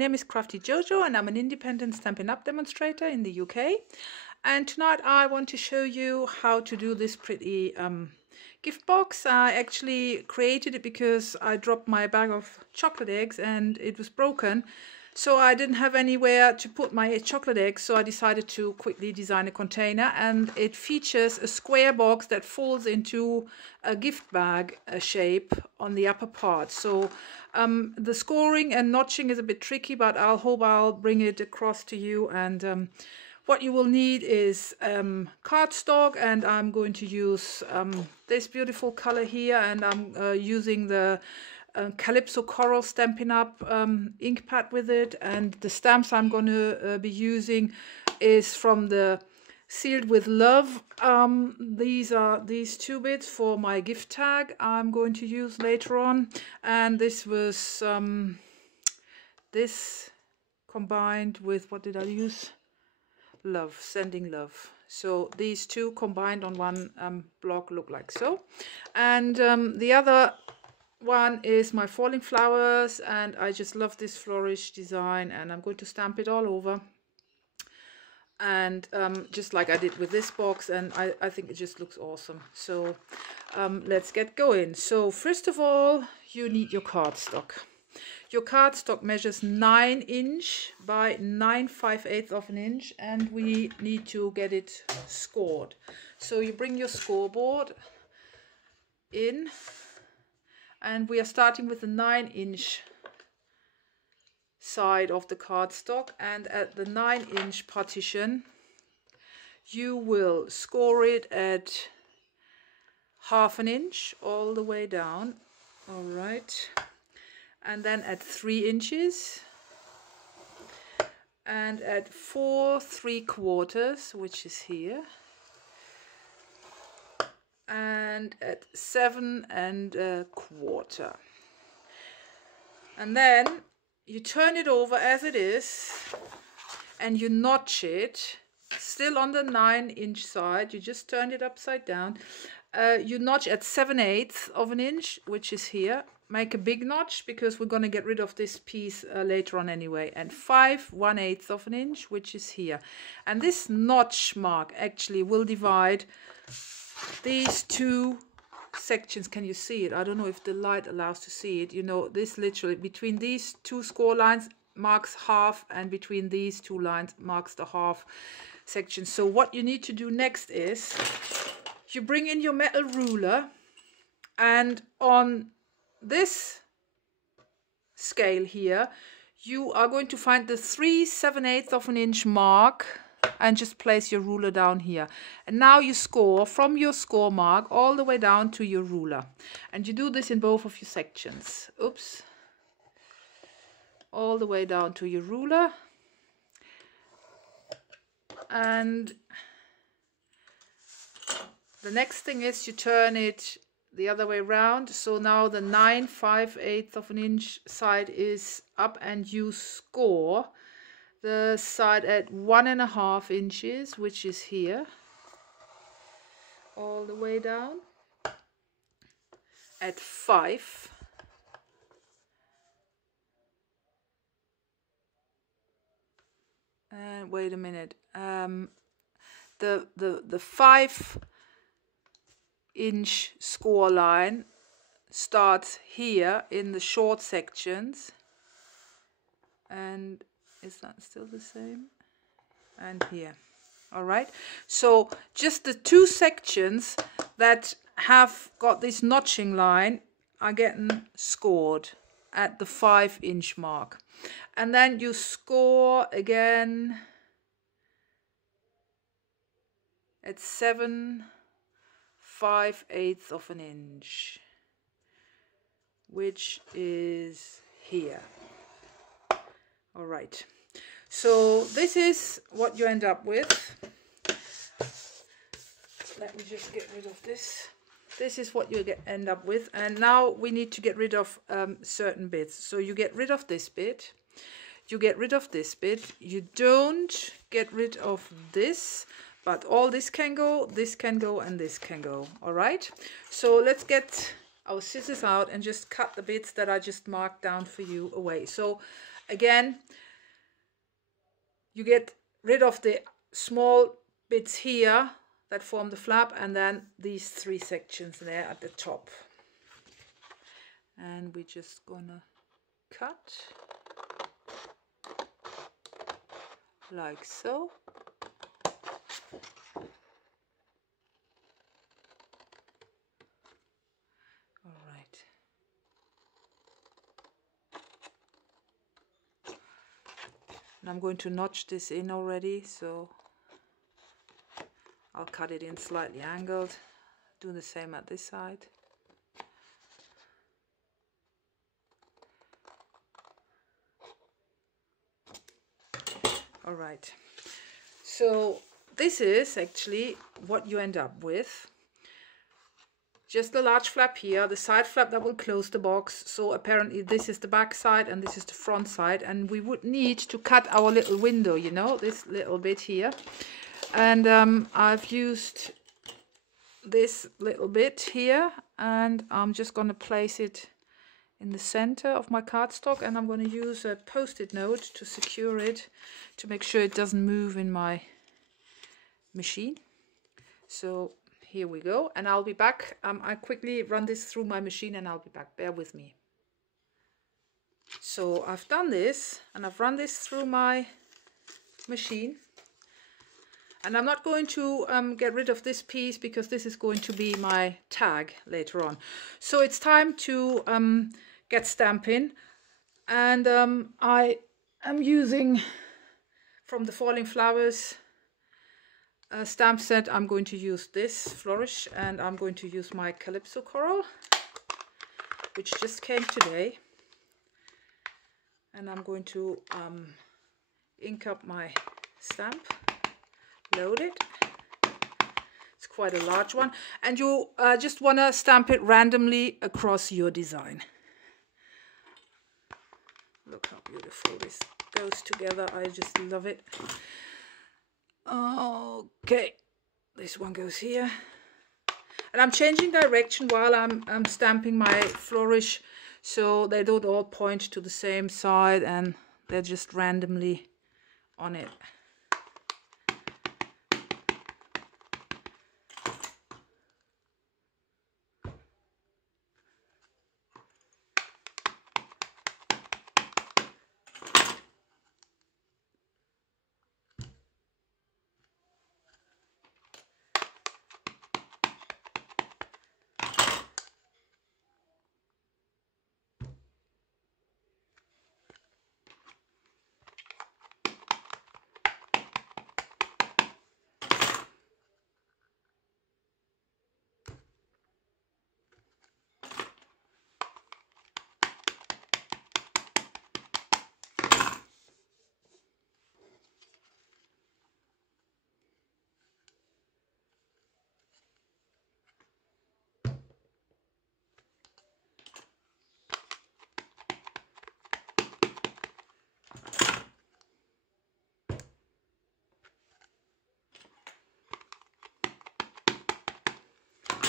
name is Crafty JoJo and I'm an independent Stampin' Up demonstrator in the UK. And tonight I want to show you how to do this pretty gift box. I actually created it because I dropped my bag of chocolate eggs and it was broken. So I didn't have anywhere to put my chocolate eggs, so I decided to quickly design a container, and it features a square box that folds into a gift bag shape on the upper part. So the scoring and notching is a bit tricky, but I hope I'll bring it across to you. And what you will need is cardstock, and I'm going to use this beautiful color here, and I'm using the Calypso Coral Stampin' Up ink pad with it, and the stamps I'm going to be using is from the Sealed with Love. These are these 2 bits for my gift tag I'm going to use later on, and this was this combined with, what did I use? Love, Sending Love. So these 2 combined on one block look like so, and the other one is my Falling Flowers, and I just love this flourish design, and I'm going to stamp it all over, and just like I did with this box, and I think it just looks awesome. So let's get going. So first of all, you need your cardstock. Your cardstock measures 9 inch by 9/5/8 of an inch, and we need to get it scored. So you bring your scoreboard in, and we are starting with the 9 inch side of the cardstock, and at the 9 inch partition you will score it at 1/2 inch all the way down. All right, and then at 3 inches, and at 4 3/4, which is here, and at 7 1/4, and then you turn it over as it is, and you notch it still on the 9 inch side. You just turn it upside down. You notch at 7/8 of an inch, which is here. Make a big notch because we're going to get rid of this piece later on anyway, and 5 1/8 of an inch, which is here. And this notch mark actually will divide these 2 sections. Can you see it? I don't know if the light allows to see it. You know, this literally between these 2 score lines marks 1/2, and between these 2 lines marks the 1/2 section. So what you need to do next is you bring in your metal ruler, and on this scale here you are going to find the 3 7/8 of an inch mark, and just place your ruler down here. And now you score from your score mark all the way down to your ruler, and you do this in both of your sections. Oops. All the way down to your ruler, and the next thing is you turn it the other way around. So now the 9 5/8 of an inch side is up, and you score the side at 1 1/2 inches, which is here, all the way down at 5, and wait a minute, the 5 inch score line starts here in the short sections, and is that still the same? And here. All right, so just the 2 sections that have got this notching line are getting scored at the 5 inch mark, and then you score again at 7 5/8 of an inch, which is here. All right, so this is what you end up with. Let me just get rid of this. This is what you end up with, and now we need to get rid of certain bits. So you get rid of this bit, you get rid of this bit, you don't get rid of this, but all this can go, and this can go. All right, so let's get our scissors out and just cut the bits that I just marked down for you away. So again, you get rid of the small bits here that form the flap, and then these 3 sections there at the top. And we're just gonna cut like so. All right. And I'm going to notch this in already, so I'll cut it in slightly angled. Do the same at this side. All right. So this is actually what you end up with. Just a large flap here, the side flap that will close the box. So apparently this is the back side and this is the front side, and we would need to cut our little window, you know, this little bit here. And I've used this little bit here, and I'm just going to place it in the center of my cardstock, and I'm going to use a post-it note to secure it, to make sure it doesn't move in my machine. So here we go, and I'll be back. I quickly run this through my machine and I'll be back. Bear with me. So I've done this and I've run this through my machine, and I'm not going to get rid of this piece because this is going to be my tag later on. So it's time to get stampin', and I am using from the Falling Flowers stamp set. I'm going to use this Flourish, and I'm going to use my Calypso Coral, which just came today, and I'm going to ink up my stamp, load it. It's quite a large one, and you just want to stamp it randomly across your design. Look how beautiful this goes together. I just love it. Okay, this one goes here, and I'm changing direction while I'm stamping my Flourish, so they don't all point to the same side and they're just randomly on it.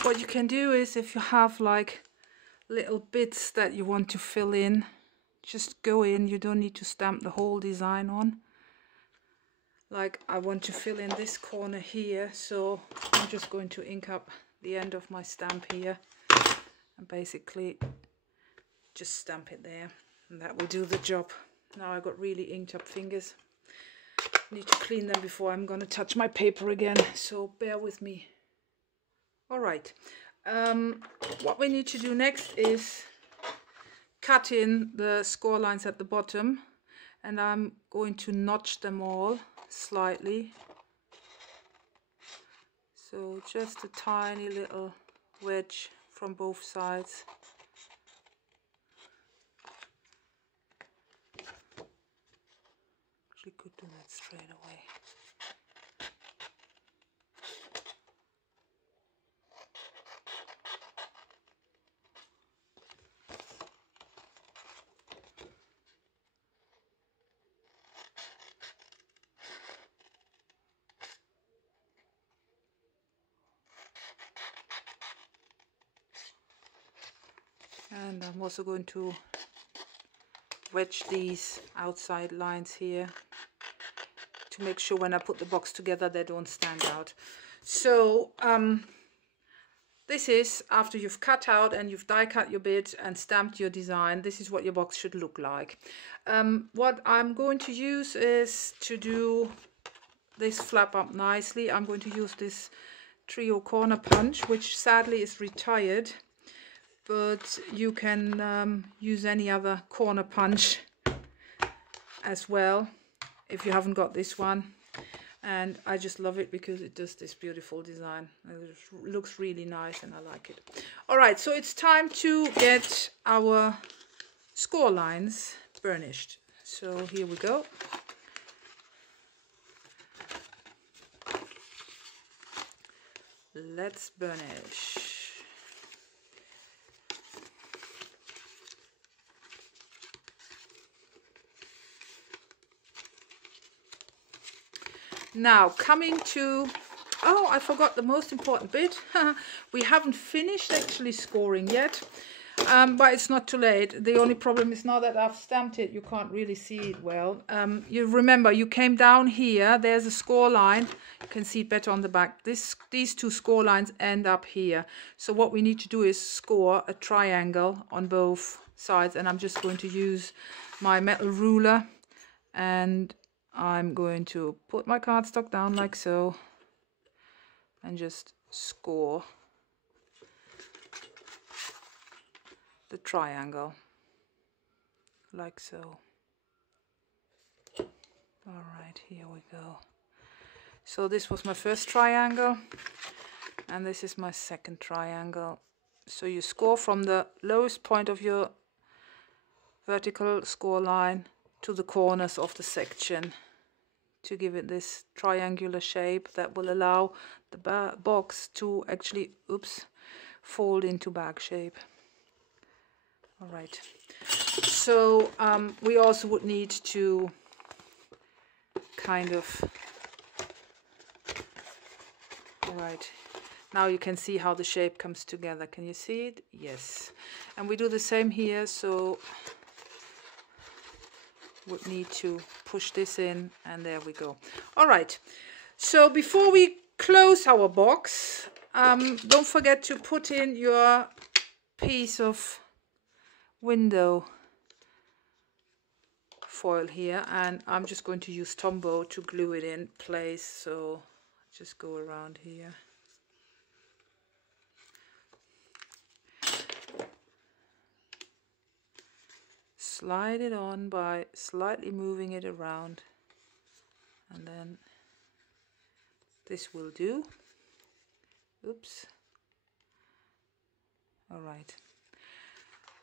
What you can do is, if you have like little bits that you want to fill in, just go in. You don't need to stamp the whole design on. Like I want to fill in this corner here, so I'm just going to ink up the end of my stamp here and basically just stamp it there, and that will do the job. Now I've got really inked up fingers. Need to clean them before I'm going to touch my paper again, so bear with me. Alright, what we need to do next is cut in the score lines at the bottom, and I'm going to notch them all slightly. So just a tiny little wedge from both sides. Actually could do that straight away. And I'm also going to wedge these outside lines here to make sure when I put the box together they don't stand out. So this is after you've cut out and you've die cut your bit and stamped your design. This is what your box should look like. What I'm going to use is to do this flap up nicely. I'm going to use this trio corner punch, which sadly is retired, but you can use any other corner punch as well if you haven't got this one. And I just love it because it does this beautiful design. It looks really nice and I like it. Alright, so it's time to get our score lines burnished. So here we go. Let's burnish. Now coming to, oh, I forgot the most important bit. We haven't finished actually scoring yet, but it's not too late. The only problem is now that I've stamped it, you can't really see it well. You remember you came down here, there's a score line. You can see it better on the back. These two score lines end up here. So what we need to do is score a triangle on both sides, and I'm just going to use my metal ruler, and I'm going to put my cardstock down like so and just score the triangle like so. Alright, here we go. So this was my first triangle and this is my second triangle. So you score from the lowest point of your vertical score line to the corners of the section to give it this triangular shape that will allow the box to actually, oops, fold into bag shape. All right, so we also would need to kind of, all right, now you can see how the shape comes together. Can you see it? Yes. And we do the same here, so would need to push this in, and there we go. All right, so before we close our box, don't forget to put in your piece of window foil here, and I'm just going to use Tombow to glue it in place. So just go around here. Slide it on by slightly moving it around, and then this will do. Oops. All right,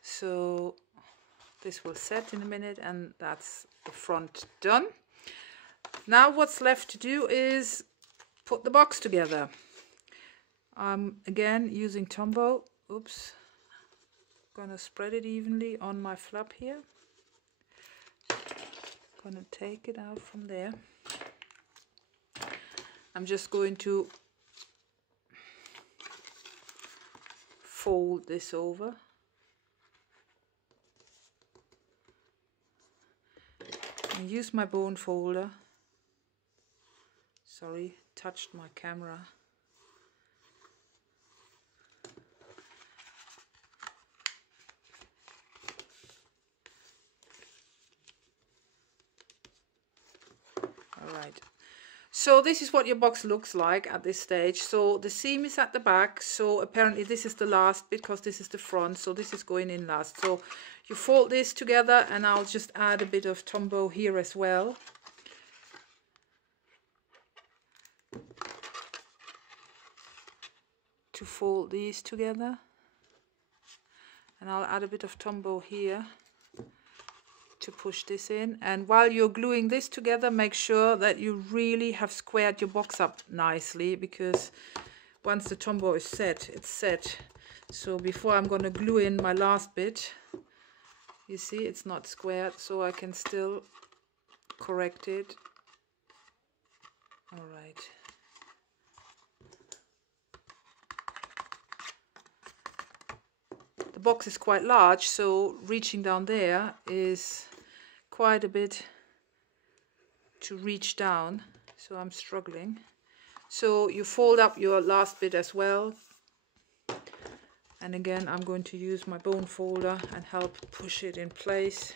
so this will set in a minute, and that's the front done. Now what's left to do is put the box together. I'm again using Tombow. Oops. Gonna spread it evenly on my flap here. Gonna take it out from there. I'm just going to fold this over. And use my bone folder. Sorry, touched my camera. Alright, so this is what your box looks like at this stage. So the seam is at the back, so apparently this is the last bit because this is the front, so this is going in last. So you fold this together, and I'll just add a bit of Tombow here as well. To fold these together, and I'll add a bit of Tombow here to push this in. And while you're gluing this together, make sure that you really have squared your box up nicely, because once the Tombow is set, it's set. So before I'm going to glue in my last bit, you see it's not squared, so I can still correct it. All right. The box is quite large, so reaching down there is quite a bit to reach down, so I'm struggling. So you fold up your last bit as well. And again, I'm going to use my bone folder and help push it in place.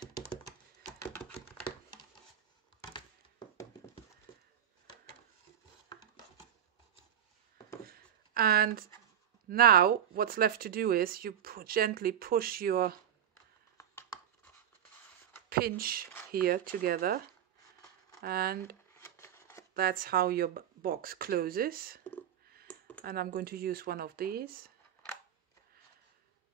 And now what's left to do is you gently push your pinch here together, and that's how your box closes. And I'm going to use one of these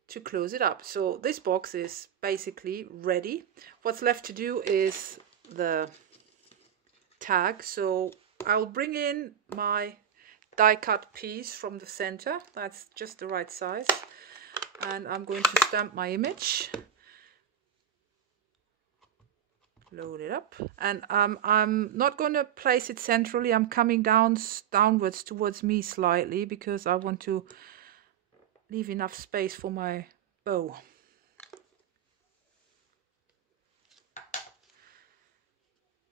to close it up. So this box is basically ready. What's left to do is the tag. So I'll bring in my die cut piece from the center. That's just the right size. And I'm going to stamp my image. Load it up. And I'm not going to place it centrally. I'm coming downwards towards me slightly because I want to leave enough space for my bow.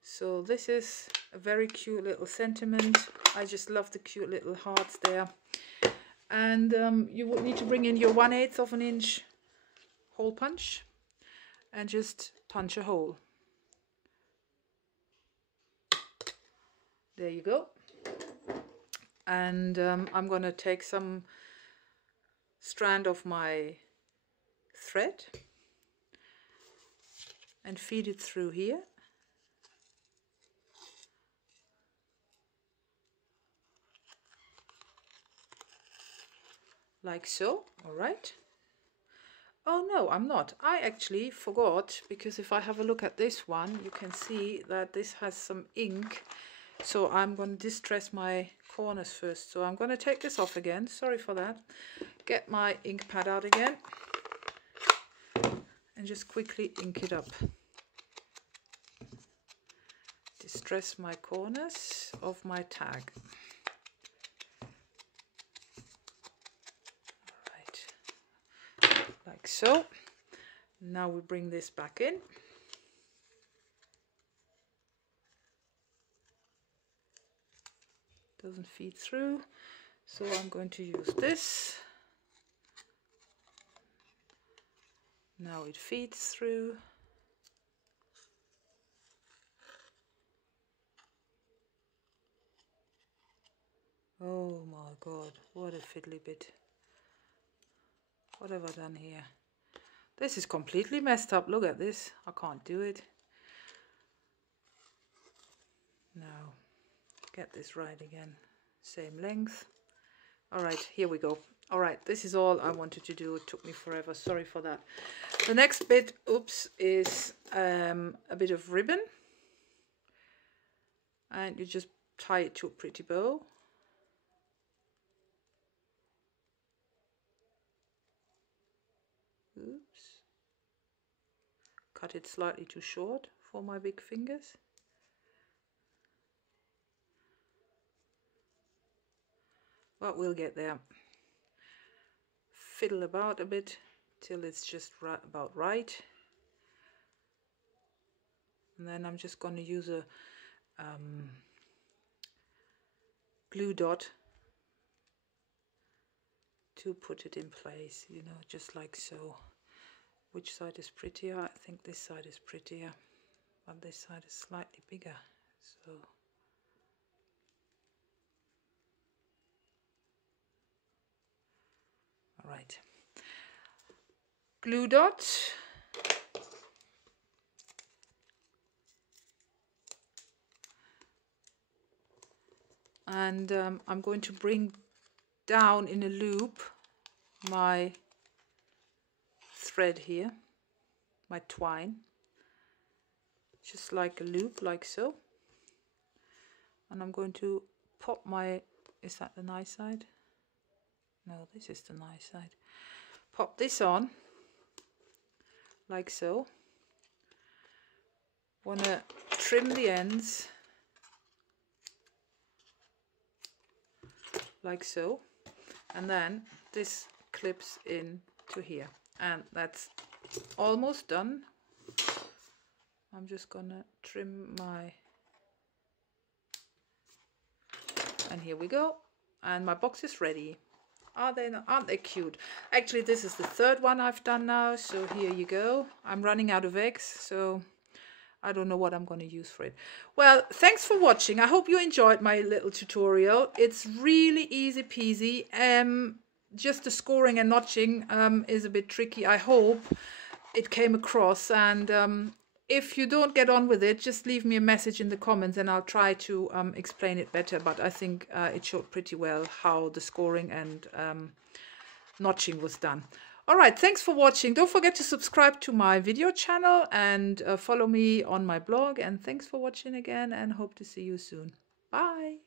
So this is a very cute little sentiment. I just love the cute little hearts there. And you would need to bring in your 1/8 of an inch hole punch and just punch a hole. There you go. And I'm gonna take some strand of my thread and feed it through here. Like so. All right. Oh no, I'm not. I actually forgot, because if I have a look at this one, you can see that this has some ink. So I'm going to distress my corners first. So I'm going to take this off again. Sorry for that. Get my ink pad out again and just quickly ink it up. Distress my corners of my tag. Like so. Now we bring this back in. Doesn't feed through, so I'm going to use this. Now it feeds through. Oh my god, what a fiddly bit. What have I done here? This is completely messed up. Look at this. I can't do it. Now, get this right again. Same length. Alright, here we go. Alright, this is all I wanted to do. It took me forever. Sorry for that. The next bit, oops, is a bit of ribbon. And you just tie it to a pretty bow. Oops. Cut it slightly too short for my big fingers. But we'll get there. Fiddle about a bit till it's just about right. And then I'm just going to use a glue dot to put it in place, you know, just like so. Which side is prettier? I think this side is prettier, but this side is slightly bigger. So all right, glue dot. And I'm going to bring down in a loop my thread here, my twine, just like a loop, like so. And I'm going to pop my, is that the nice side? No, this is the nice side. Pop this on, like so. Want to trim the ends, like so. And then this clips in to here. And that's almost done. I'm just gonna trim my, and here we go. And my box is ready. Aren't they cute? Actually, this is the third one I've done now, so here you go. I'm running out of eggs, so I don't know what I'm going to use for it. Well, thanks for watching. I hope you enjoyed my little tutorial. It's really easy peasy. Just the scoring and notching is a bit tricky. I hope it came across, and if you don't get on with it, just leave me a message in the comments and I'll try to explain it better. But I think it showed pretty well how the scoring and notching was done. All right, thanks for watching. Don't forget to subscribe to my video channel and follow me on my blog. And thanks for watching again, and hope to see you soon. Bye.